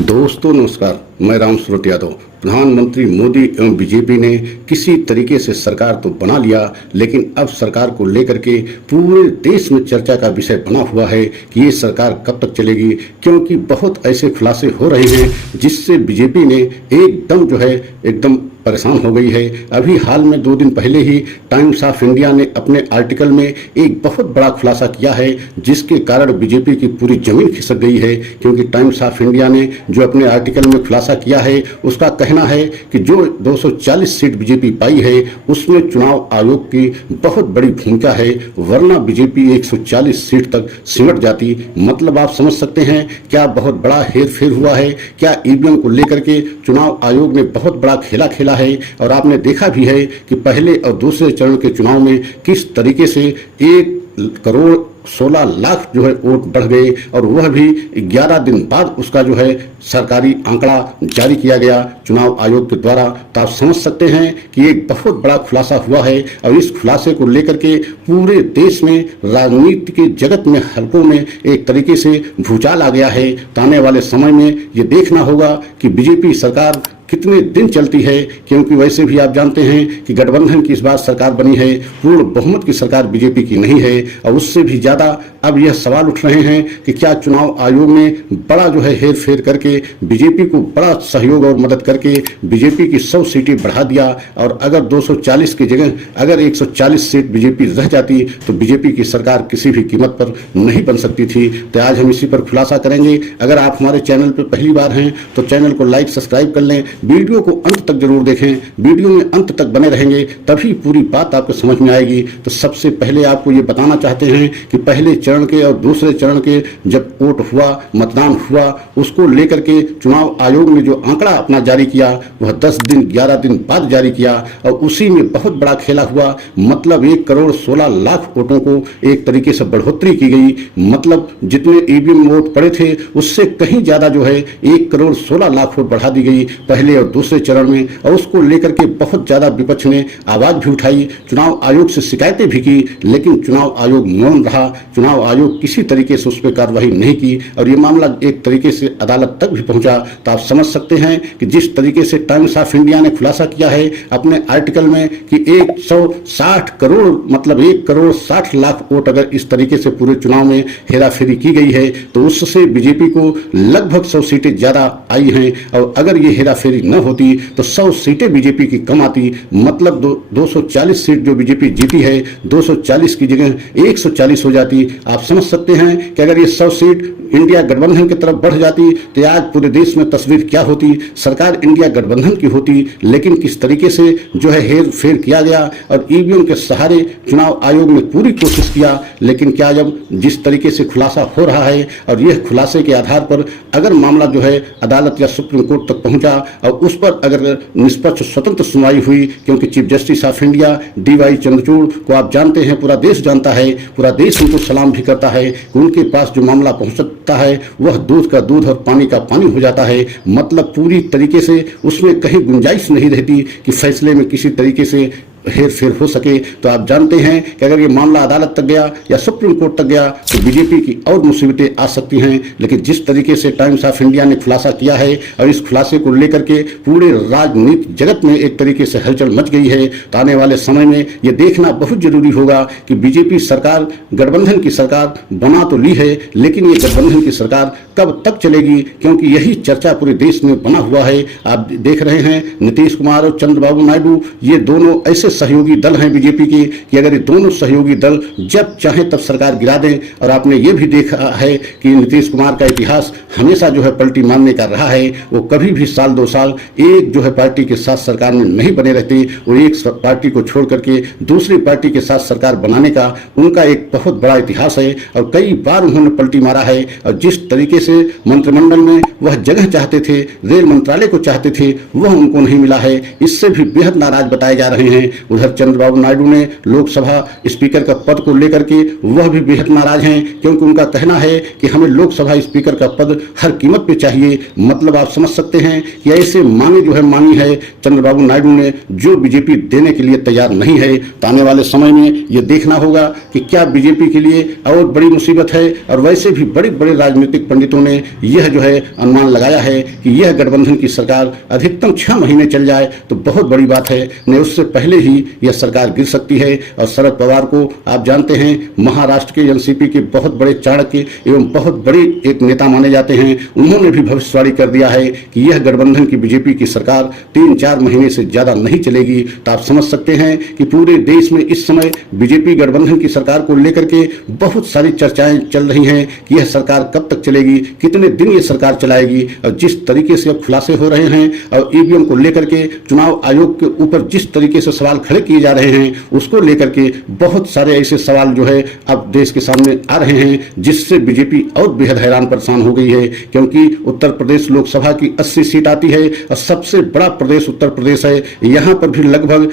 दोस्तों नमस्कार, मैं राम सूरत यादव। प्रधानमंत्री मोदी एवं बीजेपी ने किसी तरीके से सरकार तो बना लिया, लेकिन अब सरकार को लेकर के पूरे देश में चर्चा का विषय बना हुआ है कि ये सरकार कब तक चलेगी, क्योंकि बहुत ऐसे खुलासे हो रहे हैं जिससे बीजेपी ने एकदम परेशान हो गई है। अभी हाल में 2 दिन पहले ही टाइम्स ऑफ इंडिया ने अपने आर्टिकल में एक बहुत बड़ा खुलासा किया है, जिसके कारण बीजेपी की पूरी जमीन खिसक गई है। क्योंकि टाइम्स ऑफ इंडिया ने जो अपने आर्टिकल में खुलासा किया है, उसका कहना है कि जो 240 सीट बीजेपी पाई है उसमें चुनाव आयोग की बहुत बड़ी भूमिका है, वरना बीजेपी 140 सीट तक सिमट जाती। मतलब आप समझ सकते हैं क्या बहुत बड़ा हेरफेर हुआ है, क्या ईवीएम को लेकर के चुनाव आयोग ने बहुत बड़ा खेला खेला है। और आपने देखा भी है कि पहले और दूसरे चरण के चुनाव में किस तरीके से 1,16,00,000 जो है वोट बढ़ गए, और वह भी 11 दिन बाद उसका जो है सरकारी आंकड़ा जारी किया गया चुनाव आयोग के द्वारा। तो आप समझ सकते हैं कि एक बहुत बड़ा खुलासा हुआ है, और इस खुलासे को लेकर के पूरे देश में राजनीति के जगत में हलकों में एक तरीके से भूचाल आ गया है। तो आने वाले समय में ये देखना होगा कि बीजेपी सरकार कितने दिन चलती है, क्योंकि वैसे भी आप जानते हैं कि गठबंधन की इस बार सरकार बनी है, पूर्ण बहुमत की सरकार बीजेपी की नहीं है। और उससे भी ज्यादा अब यह सवाल उठ रहे हैं कि क्या चुनाव आयोग ने बड़ा जो है हेर फेर करके बीजेपी को बड़ा सहयोग और मदद करके बीजेपी की 100 सीटें बढ़ा दिया, और अगर 240 की जगह अगर 140 सीट बीजेपी रह जाती तो बीजेपी की सरकार किसी भी कीमत पर नहीं बन सकती थी। तो आज हम इसी पर खुलासा करेंगे। अगर आप हमारे चैनल पर पहली बार हैं तो चैनल को लाइक सब्सक्राइब कर लें, वीडियो को अंत तक जरूर देखें। वीडियो में अंत तक बने रहेंगे तभी पूरी बात आपको समझ में आएगी। तो सबसे पहले आपको ये बताना चाहते हैं कि पहले चरण के और दूसरे चरण के जब वोट हुआ, मतदान हुआ, उसको लेकर के चुनाव आयोग ने जो आंकड़ा अपना जारी किया वह 10 दिन 11 दिन बाद जारी किया, और उसी में बहुत बड़ा खेला हुआ। मतलब 1,16,00,000 वोटों को एक तरीके से बढ़ोतरी की गई। मतलब जितने ईवीएम वोट पड़े थे उससे कहीं ज्यादा जो है 1,16,00,000 वोट बढ़ा दी गई पहले और दूसरे चरण में। और उसको लेकर के बहुत ज्यादा विपक्ष ने आवाज भी उठाई, चुनाव आयोग से शिकायतें भी की, लेकिन चुनाव आयोग मौन रहा। चुनाव आयोग किसी तरीके से उस पर कार्रवाई नहीं की, और ये मामला एक तरीके से अदालत तक भी पहुंचा। तो आप समझ सकते हैं कि जिस तरीके से टाइम्स ऑफ इंडिया ने खुलासा किया है अपने आर्टिकल में कि 160 करोड़ मतलब 1,60,00,000 वोट अगर इस तरीके से पूरे चुनाव में हेराफेरी की गई है तो उससे बीजेपी को लगभग 100 सीटें ज्यादा आई हैं। और अगर ये हेराफेरी न होती तो 100 सीटें बीजेपी की कम आती। मतलब 240 सीट जो बीजेपी जीती है 240 की जगह 140 हो जाती। आप समझ सकते हैं कि अगर ये 100 सीट इंडिया गठबंधन की तरफ बढ़ जाती तो आज पूरे देश में तस्वीर क्या होती। सरकार इंडिया गठबंधन की होती, लेकिन किस तरीके से जो है हेर फेर किया गया, और ईवीएम के सहारे चुनाव आयोग ने पूरी कोशिश किया। लेकिन क्या जब जिस तरीके से खुलासा हो रहा है और यह खुलासे के आधार पर अगर मामला जो है अदालत या सुप्रीम कोर्ट तक पहुंचा और उस पर अगर निष्पक्ष स्वतंत्र सुनवाई हुई, क्योंकि chief justice of India DY Chandrachud को आप जानते हैं, पूरा देश जानता है, पूरा देश उनको सलाम भी करता है कि उनके पास जो मामला पहुंचता है वह दूध का दूध और पानी का पानी हो जाता है। मतलब पूरी तरीके से उसमें कहीं गुंजाइश नहीं रहती कि फैसले में किसी तरीके से हेर फेर हो सके। तो आप जानते हैं कि अगर ये मामला अदालत तक गया या सुप्रीम कोर्ट तक गया तो बीजेपी की और मुसीबतें आ सकती हैं। लेकिन जिस तरीके से टाइम्स ऑफ इंडिया ने खुलासा किया है और इस खुलासे को लेकर के पूरे राजनीतिक जगत में एक तरीके से हलचल मच गई है, तो आने वाले समय में ये देखना बहुत जरूरी होगा कि बीजेपी सरकार गठबंधन की सरकार बना तो ली है, लेकिन ये गठबंधन की सरकार कब तक चलेगी, क्योंकि यही चर्चा पूरे देश में बना हुआ है। आप देख रहे हैं नीतीश कुमार और चंद्रबाबू नायडू ये दोनों ऐसे सहयोगी दल हैं बीजेपी के कि अगर ये दोनों सहयोगी दल जब चाहे तब सरकार गिरा दें। और आपने ये भी देखा है कि नीतीश कुमार का इतिहास हमेशा जो है पलटी मारने का रहा है। वो कभी भी साल 2 साल एक जो है पार्टी के साथ सरकार में नहीं बने रहते। वो एक पार्टी को छोड़ करके दूसरी पार्टी के साथ सरकार बनाने का उनका एक बहुत बड़ा इतिहास है, और कई बार उन्होंने पलटी मारा है। और जिस तरीके से मंत्रिमंडल में वह जगह चाहते थे, रेल मंत्रालय को चाहते थे, वह उनको नहीं मिला है। इससे भी बेहद नाराज बताए जा रहे हैं। उधर चंद्रबाबू नायडू ने लोकसभा स्पीकर का पद को लेकर के वह भी बेहद नाराज हैं, क्योंकि उनका कहना है कि हमें लोकसभा स्पीकर का पद हर कीमत पे चाहिए। मतलब आप समझ सकते हैं कि ऐसे मांगे जो है मांगी है चंद्रबाबू नायडू ने, जो बीजेपी देने के लिए तैयार नहीं है। तो आने वाले समय में ये देखना होगा कि क्या बीजेपी के लिए और बड़ी मुसीबत है। और वैसे भी बड़े बड़े राजनीतिक पंडितों ने यह जो है अनुमान लगाया है कि यह गठबंधन की सरकार अधिकतम 6 महीने चल जाए तो बहुत बड़ी बात है, नहीं उससे पहले ही यह सरकार गिर सकती है। और शरद पवार को आप जानते हैं महाराष्ट्र के एनसीपी के बहुत बड़े चाणक्य एवं बहुत बड़ी एक नेता माने जाते हैं। उन्होंने भी भविष्यवाणी कर दिया है कि यह गठबंधन की बीजेपी की सरकार 3-4 महीने से ज्यादा नहीं चलेगी। तो आप समझ सकते हैं कि पूरे देश में इस समय बीजेपी गठबंधन की सरकार को लेकर के बहुत सारी चर्चाएं चल रही हैं कि यह सरकार कब तक चलेगी, कितने दिन ये सरकार चलाएगी। और जिस तरीके से अब खुलासे हो रहे हैं और ईवीएम को लेकर के चुनाव आयोग के ऊपर जिस तरीके से सवाल खड़े किए जा रहे हैं, उसको लेकर के बहुत सारे ऐसे सवाल जो है अब देश के सामने आ रहे हैं, जिससे बीजेपी और बेहद हैरान परेशान हो गई है। क्योंकि उत्तर प्रदेश लोकसभा की 80 सीट आती है और सबसे बड़ा प्रदेश उत्तर प्रदेश है। यहाँ पर भी लगभग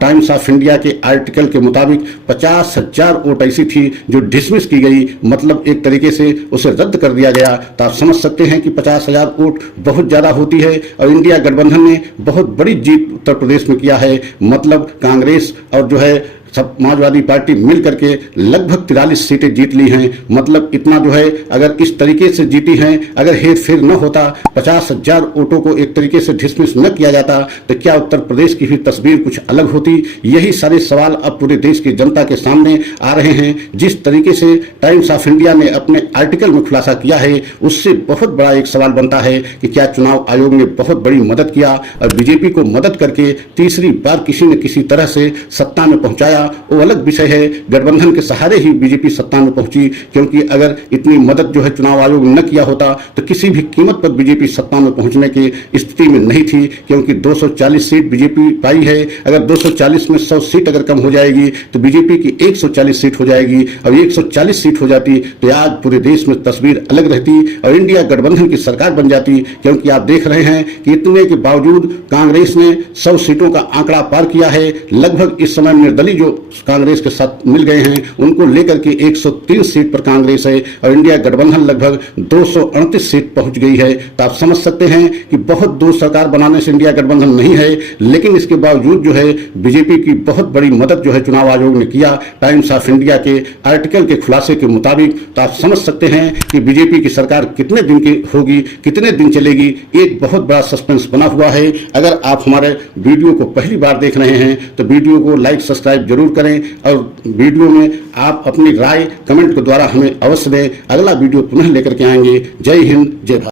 टाइम्स ऑफ इंडिया के आर्टिकल के मुताबिक 50,000 वोट ऐसी थी जो डिसमिस की गई, मतलब एक तरीके से उसे रद्द कर दिया गया। तो आप समझ सकते हैं कि 50,000 वोट बहुत ज्यादा होती है। और इंडिया गठबंधन ने बहुत बड़ी जीत उत्तर प्रदेश में किया है, मतलब कांग्रेस और जो है समाजवादी पार्टी मिल करके लगभग 43 सीटें जीत ली हैं। मतलब इतना जो है अगर इस तरीके से जीती हैं, अगर हेर फेर न होता, 50,000 वोटों को एक तरीके से डिसमिस न किया जाता, तो क्या उत्तर प्रदेश की भी तस्वीर कुछ अलग होती। यही सारे सवाल अब पूरे देश की जनता के सामने आ रहे हैं। जिस तरीके से टाइम्स ऑफ इंडिया ने अपने आर्टिकल में खुलासा किया है, उससे बहुत बड़ा एक सवाल बनता है कि क्या चुनाव आयोग ने बहुत बड़ी मदद किया और बीजेपी को मदद करके तीसरी बार किसी न किसी तरह से सत्ता में पहुंचाया। वो अलग विषय है, गठबंधन के सहारे ही बीजेपी सत्ता में पहुंची, क्योंकि अगर इतनी मदद जो है चुनाव आयोग न किया होता तो किसी भी कीमत पर बीजेपी सत्ता में पहुंचने की स्थिति में नहीं थी। क्योंकि 240 सीट बीजेपी पाई है, अगर 240 में 100 सीट अगर कम हो जाएगी तो बीजेपी की 140 सीट हो जाएगी। और 140 सीट हो जाती तो आज पूरे देश में तस्वीर अलग रहती और इंडिया गठबंधन की सरकार बन जाती। क्योंकि आप देख रहे हैं कि इतने के बावजूद कांग्रेस ने 100 सीटों का आंकड़ा पार किया है। लगभग इस समय निर्दलीय जो कांग्रेस के साथ मिल गए हैं, उनको लेकर के 103 सीट पर कांग्रेस है और इंडिया गठबंधन लगभग 238 सीट पहुंच गई है। तो आप समझ सकते हैं कि बहुत दूर सरकार बनाने से इंडिया गठबंधन नहीं है, लेकिन इसके बावजूद जो है बीजेपी की बहुत बड़ी मदद जो है चुनाव आयोग ने किया टाइम्स ऑफ इंडिया के आर्टिकल के खुलासे के मुताबिक। तो आप समझ सकते हैं कि बीजेपी की सरकार कितने दिन की होगी, कितने दिन चलेगी, एक बहुत बड़ा सस्पेंस बना हुआ है। अगर आप हमारे वीडियो को पहली बार देख रहे हैं तो वीडियो को लाइक सब्सक्राइब जरूर करें और वीडियो में आप अपनी राय कमेंट के द्वारा हमें अवश्य दें। अगला वीडियो पुनः लेकर के आएंगे। जय हिंद, जय भारत।